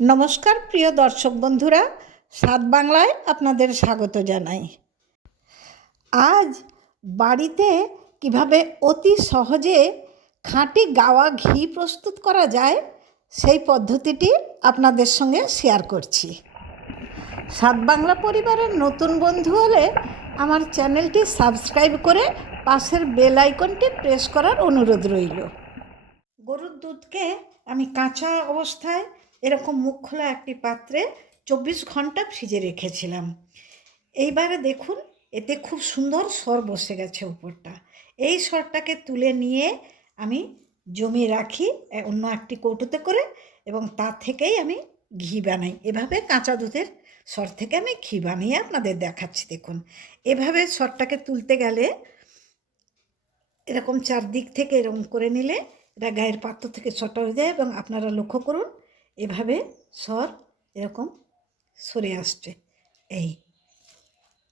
নমস্কার, প্রিয় দর্শক বন্ধুরা। সাত বাংলায় আপনাদের স্বাগত জানাই। আজ বাড়িতে কীভাবে অতি সহজে খাঁটি গাওয়া ঘি প্রস্তুত করা যায়, সেই পদ্ধতিটি আপনাদের সঙ্গে শেয়ার করছি। সাত বাংলা পরিবারের নতুন বন্ধু হলে আমার চ্যানেলটি সাবস্ক্রাইব করে পাশের বেল আইকনটি প্রেস করার অনুরোধ রইল। গরুর দুধকে আমি কাঁচা অবস্থায় এরকম মুখ খোলা একটি পাত্রে চব্বিশ ঘণ্টা ফ্রিজে রেখেছিলাম। এইবারে দেখুন, এতে খুব সুন্দর সর বসে গেছে উপরটা। এই সরটাকে তুলে নিয়ে আমি জমিয়ে রাখি অন্য একটি কৌটোতে করে এবং তা থেকেই আমি ঘি বানাই। এভাবে কাঁচা দুধের সর থেকে আমি ঘি বানিয়ে আপনাদের দেখাচ্ছি, দেখুন। এভাবে সরটাকে তুলতে গেলে এরকম চারদিক থেকে এরকম করে নিলে এটা গায়ের পাত্র থেকে ছটা হয়ে যায় এবং আপনারা লক্ষ্য করুন এভাবে স্বর এরকম সরে আসছে। এই,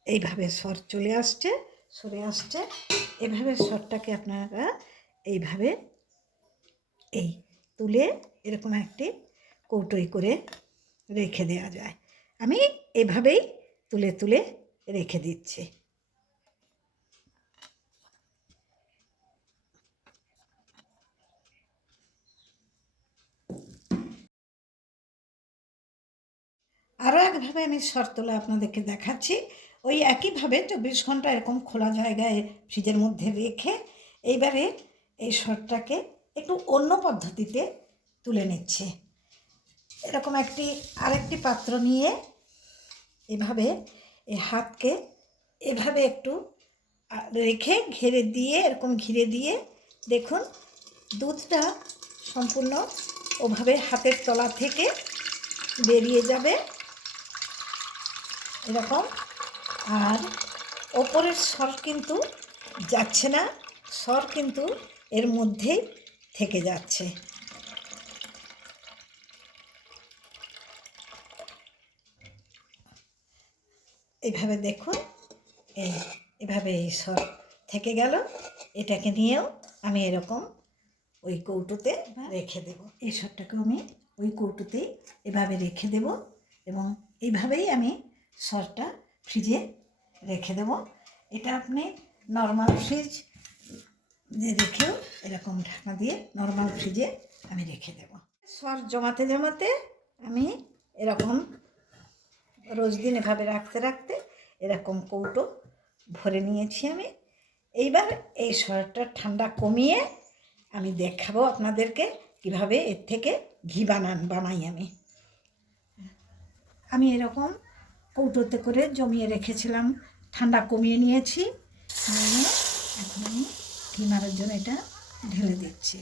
এইভাবে স্বর চলে আসছে, সরে আসছে। এভাবে স্বরটাকে আপনারা এইভাবে এই তুলে এরকম একটি কৌটোই করে রেখে দেওয়া যায়। আমি এভাবেই তুলে তুলে রেখে দিচ্ছি আরও একভাবে আমি শর্তলা আপনাদেরকে দেখাচ্ছি। ওই একইভাবে চব্বিশ ঘণ্টা এরকম খোলা জায়গায় ফ্রিজের মধ্যে রেখে এইবারে এই শর্টটাকে একটু অন্য পদ্ধতিতে তুলে নিচ্ছে। এরকম একটি, আরেকটি পাত্র নিয়ে এভাবে এই হাতকে এভাবে একটু রেখে ঘিরে দিয়ে, এরকম ঘিরে দিয়ে দেখুন দুধটা সম্পূর্ণ ওভাবে হাতের তলা থেকে বেরিয়ে যাবে। এরকম। আর ওপরের স্বর কিন্তু যাচ্ছে না স্বর কিন্তু এর মধ্যেই থেকে যাচ্ছে। এভাবে দেখুন এই এভাবে এই স্বর থেকে গেল। এটাকে নিয়েও আমি এরকম ওই কৌটোতে রেখে দেব। এই স্বরটাকেও আমি ওই কৌটোতেই এভাবে রেখে দেব এবং এইভাবেই আমি সরটা ফ্রিজে রেখে দেব। এটা আপনি নর্মাল ফ্রিজ রেখেও এরকম ঢাকনা দিয়ে নর্মাল ফ্রিজে আমি রেখে দেব। সর জমাতে জমাতে আমি এরকম রোজ দিন এভাবে রাখতে রাখতে এরকম কৌটো ভরে নিয়েছি আমি। এইবার এই সরটা ঠান্ডা কমিয়ে আমি দেখাবো আপনাদেরকে কীভাবে এর থেকে ঘি বানান, বানাই আমি। আমি এরকম কৌটোতে করে জমিয়ে রেখেছিলাম। ঠান্ডা কমিয়ে নিয়েছি। নিয়ে এখন আমি ঘি মারার জন্য এটা ঢেলে দিচ্ছি।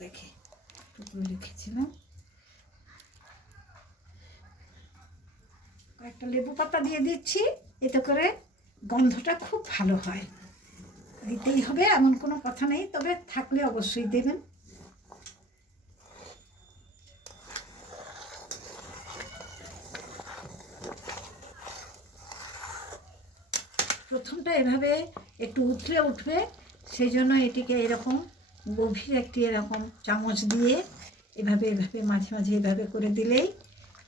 দেখে, টুকরো রেখেছিলাম কয়েকটা লেবু পাতা দিয়ে দিচ্ছি। এতে করে গন্ধটা খুব ভালো হয়। দিতেই হবে, এমন কোনো কথা নেই। তবে থাকলে অবশ্যই দেবেন। প্রথমটা এভাবে একটু উথলে উঠবে সেই জন্য এটিকে এরকম গভীর একটি এরকম চামচ দিয়ে এভাবে এভাবে মাঝে মাঝে এভাবে করে দিলেই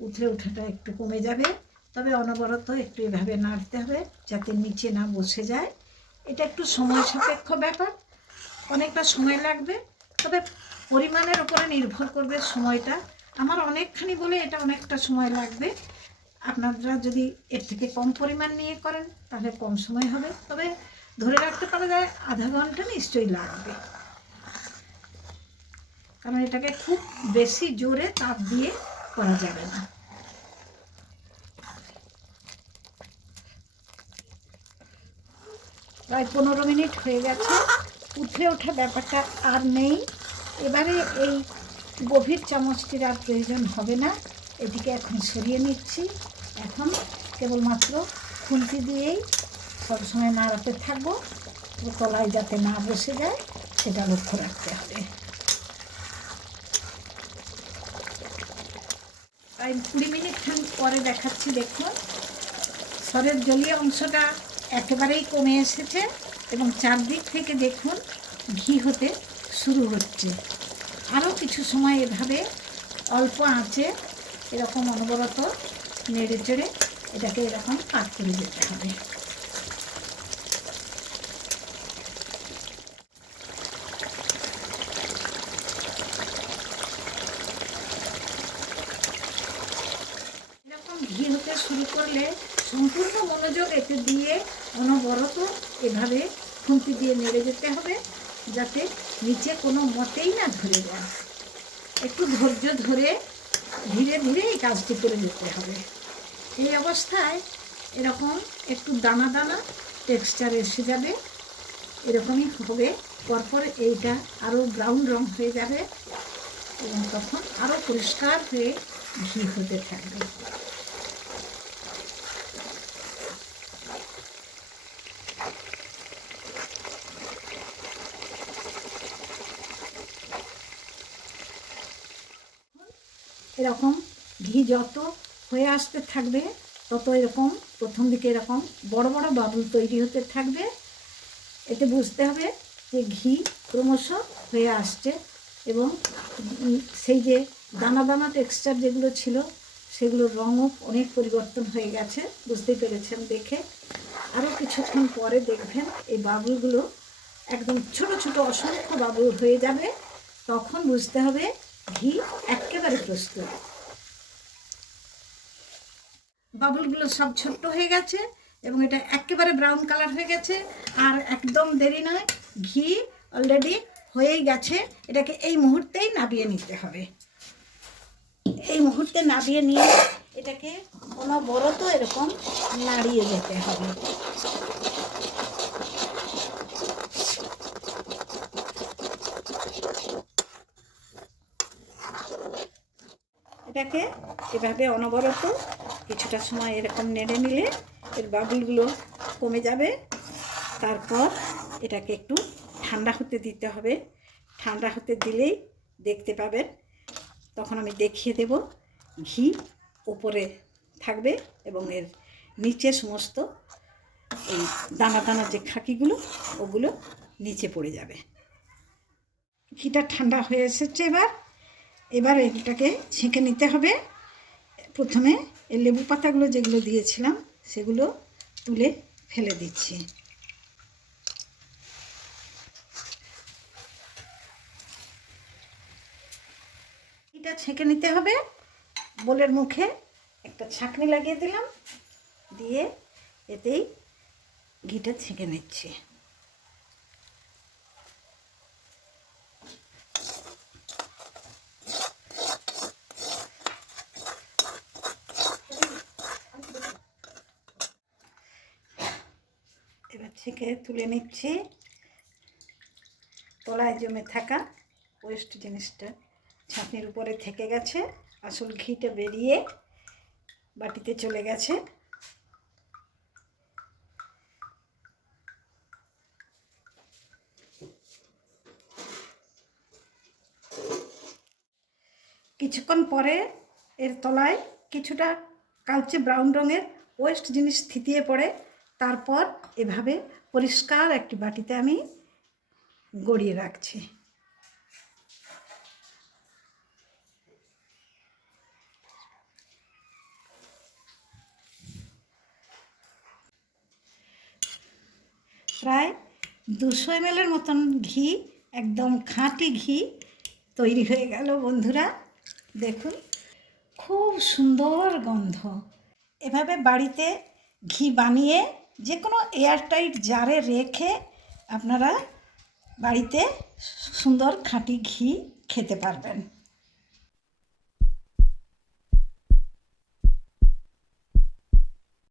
উথলে ওঠাটা একটু কমে যাবে। তবে অনবরত একটু এভাবে নাড়তে হবে যাতে নিচে না বসে যায়। এটা একটু সময় সাপেক্ষ ব্যাপার, অনেকটা সময় লাগবে, তবে পরিমাণের উপরে নির্ভর করবে সময়টা। আমার অনেকখানি বলে এটা অনেকটা সময় লাগবে। আপনারা যদি এর থেকে কম পরিমাণ নিয়ে করেন, তাহলে কম সময় হবে। তবে ধরে রাখতে পারা যায় আধা ঘণ্টা নিশ্চয়ই লাগবে। কারণ এটাকে খুব বেশি জোরে তাপ দিয়ে করা যাবে না। প্রায় পনেরো মিনিট হয়ে গেছে। উঠে ওঠা ব্যাপারটা আর নেই। এবারে এই গভীর চামচটির আর প্রয়োজন হবে না। এদিকে এখন সরিয়ে নিচ্ছি। এখন কেবলমাত্র খুন্তি দিয়েই সবসময় নাড়াতে থাকব। তলায় যাতে না বসে যায়, সেটা লক্ষ্য রাখতে হবে। প্রায় কুড়ি মিনিট খান পরে দেখাচ্ছি, দেখুন। স্বরের জলীয় অংশটা একেবারেই কমে এসেছে এবং চারদিক থেকে দেখুন ঘি হতে শুরু হচ্ছে। আরও কিছু সময় এভাবে অল্প আঁচে এরকম অনবরত নেড়ে চেড়ে এটাকে এরকম কাট করে যেতে হবে। ঘি হতে শুরু করলে সম্পূর্ণ মনোযোগ এতে দিয়ে অনবরত এভাবে খুন্তি দিয়ে নেড়ে যেতে হবে, যাতে নিচে কোনো মতেই না ধরে যায়। একটু ধৈর্য ধরে ধীরে ধীরে এই কাজটি করে যেতে হবে। এই অবস্থায় এরকম একটু দানা দানা টেক্সচার এসে যাবে। এরকমই হবে। পরপর এইটা আরও ব্রাউন রং হয়ে যাবে এবং তখন আরও পরিষ্কার হয়ে ঘি হতে থাকবে। এরকম ঘি যত হয়ে আসতে থাকবে, তত এরকম প্রথম দিকে এরকম বড় বড় বাবুল তৈরি হতে থাকবে। এতে বুঝতে হবে যে ঘি ক্রমশ হয়ে আসছে এবং সেই যে দানা দানা টেক্সচার যেগুলো ছিল, সেগুলোর রঙও অনেক পরিবর্তন হয়ে গেছে, বুঝতেই পেরেছেন দেখে। আরও কিছুক্ষণ পরে দেখবেন এই বাবুলগুলো একদম ছোট ছোট অসংখ্য বাবুল হয়ে যাবে। তখন বুঝতে হবে ঘি একেবারে প্রস্তুত। বাবুলগুলো সব ছোট্ট হয়ে গেছে এবং এটা একেবারে ব্রাউন কালার হয়ে গেছে। আর একদম দেরি নয়, ঘি অলরেডি হয়েই গেছে। এটাকে এই মুহূর্তেই নাবিয়ে নিতে হবে। এই মুহূর্তে নাবিয়ে নিয়ে এটাকে অনবরত এরকম নাড়িয়ে যেতে হবে। এটাকে এভাবে অনবরত কিছুটা সময় এরকম নেড়ে নিলে এর বাবুলগুলো কমে যাবে। তারপর এটাকে একটু ঠান্ডা হতে দিতে হবে। ঠান্ডা হতে দিলেই দেখতে পাবেন। তখন আমি দেখিয়ে দেব, ঘি ওপরে থাকবে এবং এর নিচে সমস্ত এই দানা দানা যে খাকিগুলো, ওগুলো নিচে পড়ে যাবে। ঘিটা ঠান্ডা হয়ে এসেছে এবার। এবার এটাকে ছেঁকে নিতে হবে। প্রথমে এই লেবু পাতাগুলো যেগুলো দিয়েছিলাম, সেগুলো তুলে ফেলে দিচ্ছি। এটা ছেঁকে নিতে হবে। বোলের মুখে একটা ছাঁকনি লাগিয়ে দিলাম। দিয়ে এতেই ঘিটা ছেঁকে নিচ্ছি এবার থেকে তুলে নিচ্ছি। তলায় জমে থাকা ওয়েস্ট জিনিসটা ছাঁকনির উপরে থেকে গেছে। আসল ঘিটা বেরিয়ে বাটিতে চলে গেছে। কিছুক্ষণ পরে এর তলায় কিছুটা কালচে ব্রাউন রঙের ওয়েস্ট জিনিস থিতিয়ে পড়ে। তারপর এভাবে পরিষ্কার একটি বাটিতে আমি গড়িয়ে রাখছি। প্রায় দুশো এমএলের মতন ঘি, একদম খাঁটি ঘি তৈরি হয়ে গেল বন্ধুরা। দেখুন, খুব সুন্দর গন্ধ। এভাবে বাড়িতে ঘি বানিয়ে যে কোনো এয়ারটাইট জারে রেখে আপনারা বাড়িতে সুন্দর খাঁটি ঘি খেতে পারবেন।